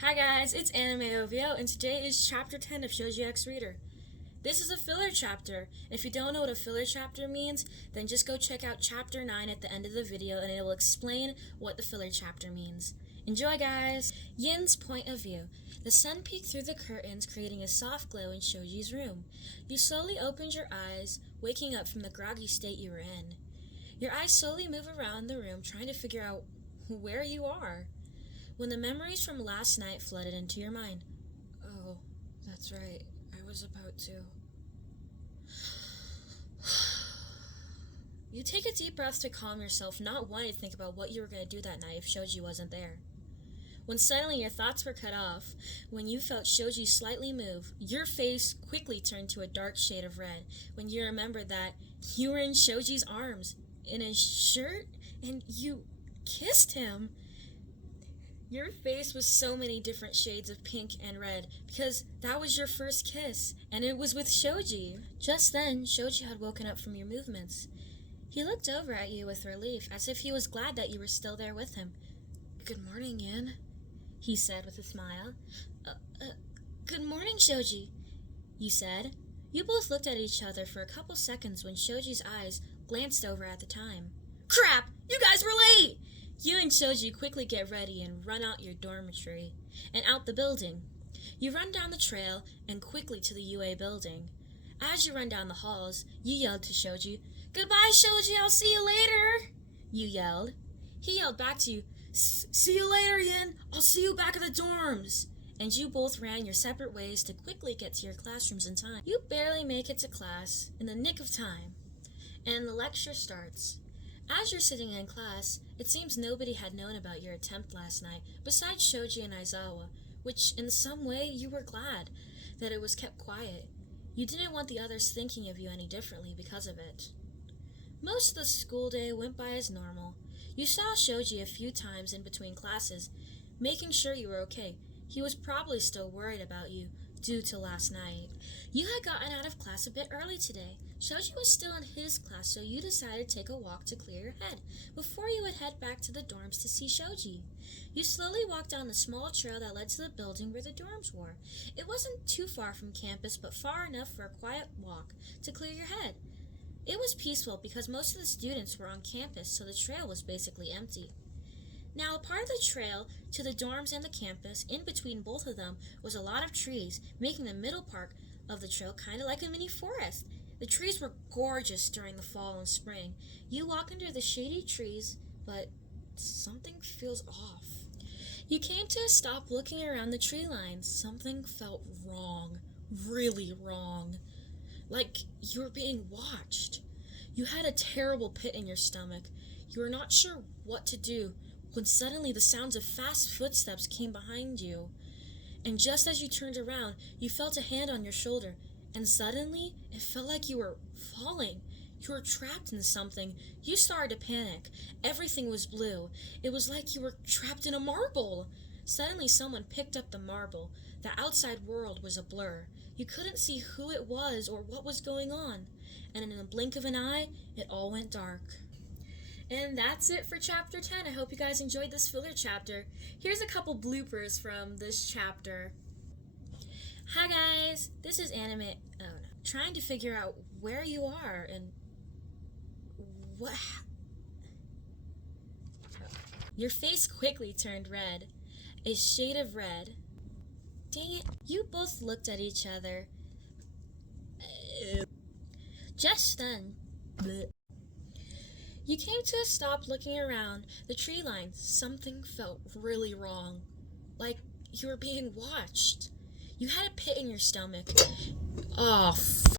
Hi guys, it's Anime OVO, and today is Chapter 10 of Shoji X Reader. This is a filler chapter. If you don't know what a filler chapter means, then just go check out Chapter 9 at the end of the video and it will explain what the filler chapter means. Enjoy, guys! Yin's point of view. The sun peeked through the curtains, creating a soft glow in Shoji's room. You slowly opened your eyes, waking up from the groggy state you were in. Your eyes slowly move around the room, trying to figure out where you are. When the memories from last night flooded into your mind. Oh, that's right. I was about to. You take a deep breath to calm yourself, not wanting to think about what you were going to do that night if Shoji wasn't there. When suddenly your thoughts were cut off, when you felt Shoji slightly move, your face quickly turned to a dark shade of red when you remembered that you were in Shoji's arms, in his shirt, and you kissed him. Your face was so many different shades of pink and red because that was your first kiss, and it was with Shoji. Just then, Shoji had woken up from your movements. He looked over at you with relief, as if he was glad that you were still there with him. "Good morning, Yin," he said with a smile. Good morning, Shoji," you said. You both looked at each other for a couple seconds when Shoji's eyes glanced over at the time. "Crap! You guys were late!" You and Shoji quickly get ready and run out your dormitory and out the building. You run down the trail and quickly to the UA building. As you run down the halls, you yelled to Shoji, "Goodbye, Shoji, I'll see you later!" You yelled. He yelled back to you, "See you later, Yin, I'll see you back at the dorms!" And you both ran your separate ways to quickly get to your classrooms in time. You barely make it to class in the nick of time, and the lecture starts. As you're sitting in class, it seems nobody had known about your attempt last night, besides Shoji and Aizawa, which in some way you were glad that it was kept quiet. You didn't want the others thinking of you any differently because of it. Most of the school day went by as normal. You saw Shoji a few times in between classes, making sure you were okay. He was probably still worried about you due to last night. You had gotten out of class a bit early today. Shoji was still in his class, so you decided to take a walk to clear your head before you would head back to the dorms to see Shoji. You slowly walked down the small trail that led to the building where the dorms were. It wasn't too far from campus, but far enough for a quiet walk to clear your head. It was peaceful because most of the students were on campus, so the trail was basically empty. Now, a part of the trail to the dorms and the campus, in between both of them, was a lot of trees, making the middle part of the trail kind of like a mini forest. The trees were gorgeous during the fall and spring. You walk under the shady trees, but something feels off. You came to a stop looking around the tree lines. Something felt wrong, really wrong. Like you were being watched. You had a terrible pit in your stomach. You were not sure what to do when suddenly the sounds of fast footsteps came behind you. And just as you turned around, you felt a hand on your shoulder. And suddenly, it felt like you were falling. You were trapped in something. You started to panic. Everything was blue. It was like you were trapped in a marble. Suddenly, someone picked up the marble. The outside world was a blur. You couldn't see who it was or what was going on. And in a blink of an eye, it all went dark. And that's it for Chapter 10. I hope you guys enjoyed this filler chapter. Here's a couple bloopers from this chapter. Hi guys, this is trying to figure out where you are and what. Your face quickly turned red, a shade of red. Dang it, you both looked at each other. Just then, you came to a stop looking around the tree line. Something felt really wrong, like you were being watched. You had a pit in your stomach. Oh,